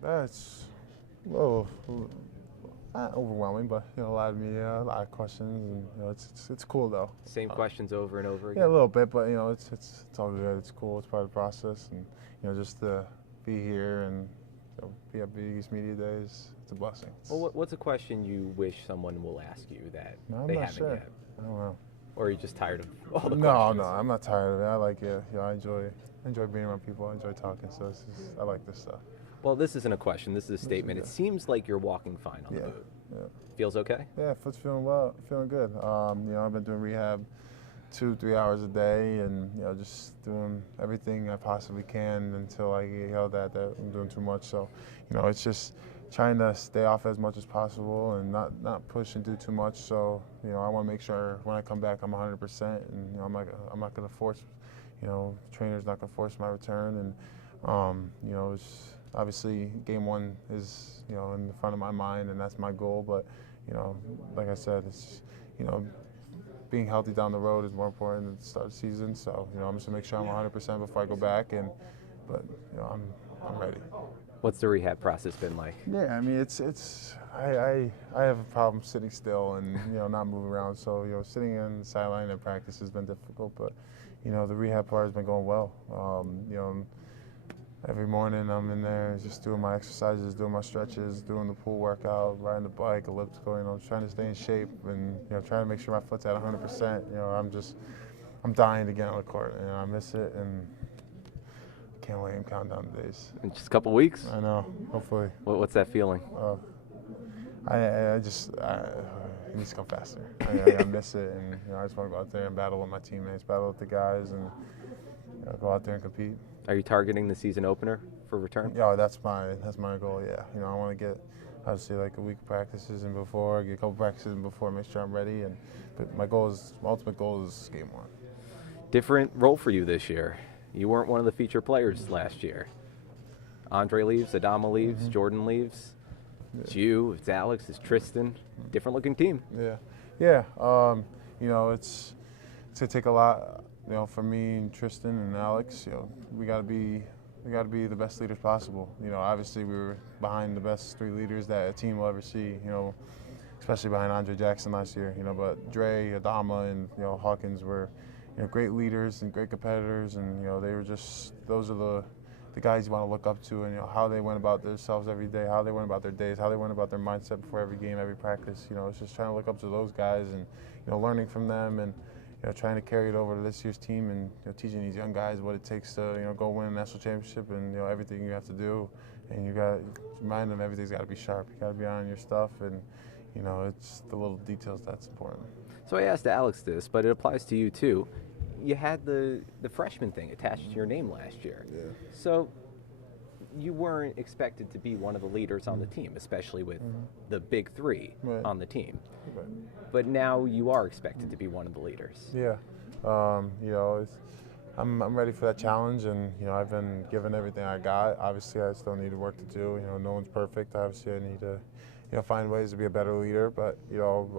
That's a little not overwhelming, but a lot of questions, and it's cool though. Same questions over and over Yeah, a again? little bit, but it's all good. It's cool. It's part of the process, and just to be here and be at Big East Media Days, it's a blessing. Well, what's a question you wish someone will ask you that No, I'm they not haven't sure. yet? I don't know. Or are you just tired of all the No, questions? no, I'm not tired of it. I like it. I enjoy being around people. I enjoy talking. So I like this stuff. Well, this isn't a question. This is a statement. It Yeah. seems like you're walking fine on the Yeah. boot. Yeah. Feels okay? Yeah, foot's feeling well, feeling good. I've been doing rehab 2-3 hours a day, and just doing everything I possibly can until I get yelled at that I'm doing too much. So, it's just trying to stay off as much as possible and not push and do too much. So, I want to make sure when I come back I'm 100%, and I'm not going to force, trainer's not going to force my return, and it's obviously game one is in the front of my mind, and that's my goal. But like I said, it's being healthy down the road is more important than the start of the season. So I'm just gonna make sure I'm 100% before I go back, but I'm ready. What's the rehab process been like? Yeah, I mean I have a problem sitting still and not moving around. So sitting on the sideline in practice has been difficult, but the rehab part has been going well. Every morning I'm in there just doing my exercises, doing my stretches, doing the pool workout, riding the bike, elliptical, trying to stay in shape and, trying to make sure my foot's at 100%. I'm dying to get on the court and I miss it and can't wait and count down the days. In just a couple weeks? I know, hopefully. What's that feeling? It needs to come faster. I miss it and, I just want to go out there and battle with my teammates, battle with the guys and go out there and compete. Are you targeting the season opener for return? Yeah, that's my goal. Yeah, I want to get obviously like a week of practices and before, get a couple practices and before, make sure I'm ready. But my ultimate goal is game one. Different role for you this year. You weren't one of the featured players last year. Andre leaves, Adama leaves, Jordan leaves. It's you, it's Alex, it's Tristan. Different looking team. Yeah. It's gonna take a lot. For me and Tristan and Alex, we gotta be the best leaders possible. Obviously we were behind the best three leaders that a team will ever see. Especially behind Andre Jackson last year. But Dre, Adama, and Hawkins were great leaders and great competitors, and they were just those are the guys you want to look up to, and how they went about themselves every day, how they went about their days, how they went about their mindset before every game, every practice. It's just trying to look up to those guys and learning from them and trying to carry it over to this year's team and teaching these young guys what it takes to go win a national championship and everything you have to do, and you got to remind them everything's got to be sharp. You got to be on your stuff, and it's the little details that's important. So I asked Alex this, but it applies to you too. You had the freshman thing attached to your name last year. Yeah. So you weren't expected to be one of the leaders on the team, especially with the big three on the team. Right. But now you are expected to be one of the leaders. Yeah. I'm ready for that challenge, and I've been given everything I got. Obviously, I still need work to do. No one's perfect. Obviously, I need to find ways to be a better leader. But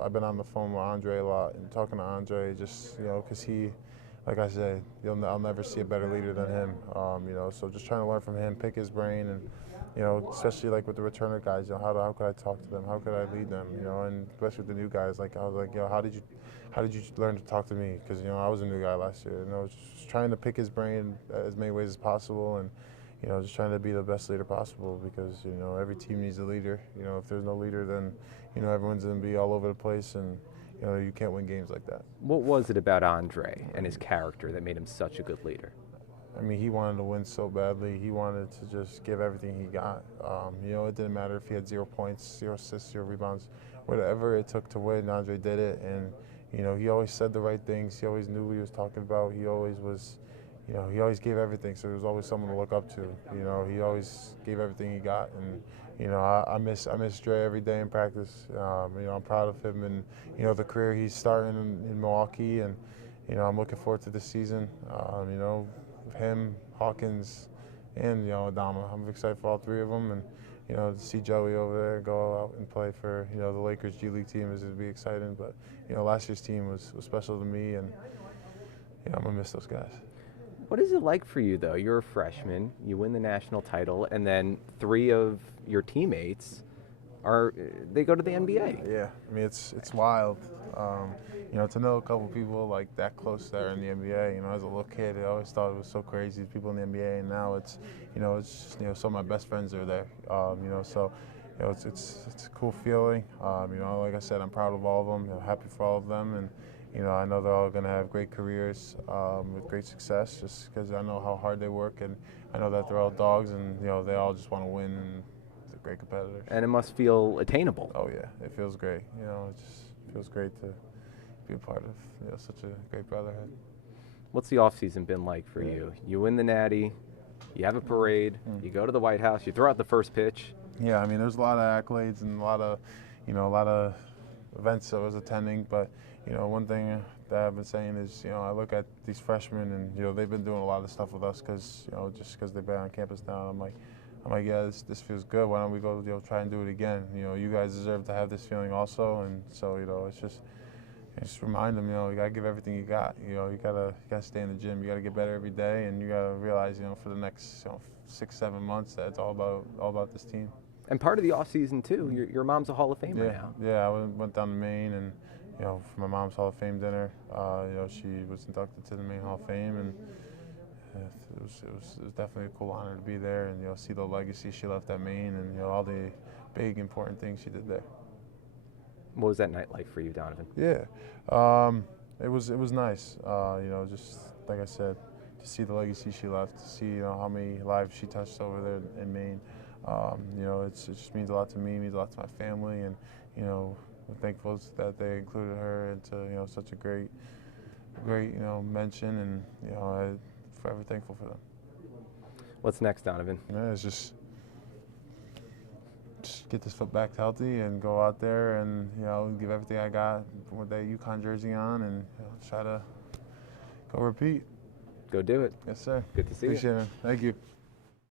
I've been on the phone with Andre a lot and talking to Andre, just because he, like I said, I'll never see a better leader than him. So just trying to learn from him, pick his brain, and especially like with the returner guys, how could I talk to them? How could I lead them? And especially with the new guys, like I was like, how did you learn to talk to me? Because I was a new guy last year, and I was just trying to pick his brain as many ways as possible, and just trying to be the best leader possible, because every team needs a leader. If there's no leader, then everyone's gonna be all over the place, and you can't win games like that. What was it about Andre and his character that made him such a good leader? I mean, he wanted to win so badly. He wanted to just give everything he got. It didn't matter if he had 0 points, 0 assists, 0 rebounds, whatever it took to win. Andre did it, and he always said the right things. He always knew what he was talking about. He always was, he always gave everything. So there was always someone to look up to. He always gave everything he got, and I miss Dre every day in practice. I'm proud of him and the career he's starting in Milwaukee, and I'm looking forward to this season. Him, Hawkins, and Adama. I'm excited for all three of them, and to see Joey over there go out and play for the Lakers G League team is going to be exciting. But last year's team was special to me, and I'm gonna miss those guys. What is it like for you, though? You're a freshman, you win the national title, and then 3 of your teammates they go to the NBA. Yeah, I mean, it's wild. You know, to know a couple people like that close that are in the NBA. You know, as a little kid, I always thought it was so crazy, people in the NBA, and now it's, you know, some of my best friends are there. You know, so, you know, it's a cool feeling. You know, like I said, I'm proud of all of them. You know, happy for all of them, and you know, I know they're all going to have great careers with great success, just because I know how hard they work, and I know that they're all dogs, and you know, they all just want to win. And they're great competitors. And it must feel attainable. Oh yeah, it feels great. You know, it just feels great to be a part of, you know, such a great brotherhood. What's the off season been like for you? You win the Natty, you have a parade, you go to the White House, you throw out the first pitch. Yeah, I mean, there's a lot of accolades and a lot of events I was attending, but you know, one thing that I've been saying is, you know, I look at these freshmen and, you know, they've been doing a lot of stuff with us because, you know, just because they've been on campus now. I'm like, yeah, this feels good. Why don't we go, you know, try and do it again? You know, you guys deserve to have this feeling also, and so, you know, it's just remind them, you know, you gotta give everything you got. You know, you gotta stay in the gym. You gotta get better every day, and you gotta realize, you know, for the next 6-7 months, that it's all about this team. And part of the off season too. Your mom's a Hall of Famer now. Yeah, I went down to Maine, and you know, for my mom's Hall of Fame dinner, you know, she was inducted to the Maine Hall of Fame, and it was definitely a cool honor to be there, and you know, see the legacy she left at Maine, and you know, all the big important things she did there. What was that night like for you, Donovan? Yeah, it was nice. You know, just like I said, to see the legacy she left, to see, you know, how many lives she touched over there in Maine. You know, it just means a lot to me, means a lot to my family, and you know, I'm thankful that they included her into, you know, such a great, you know, mention, and you know, I'm forever thankful for them. What's next, Donovan? Yeah, it's just get this foot back healthy and go out there and, you know, give everything I got with that UConn jersey on, and you know, try to go repeat. Go do it. Yes, sir. Good to see you. Appreciate it. Thank you.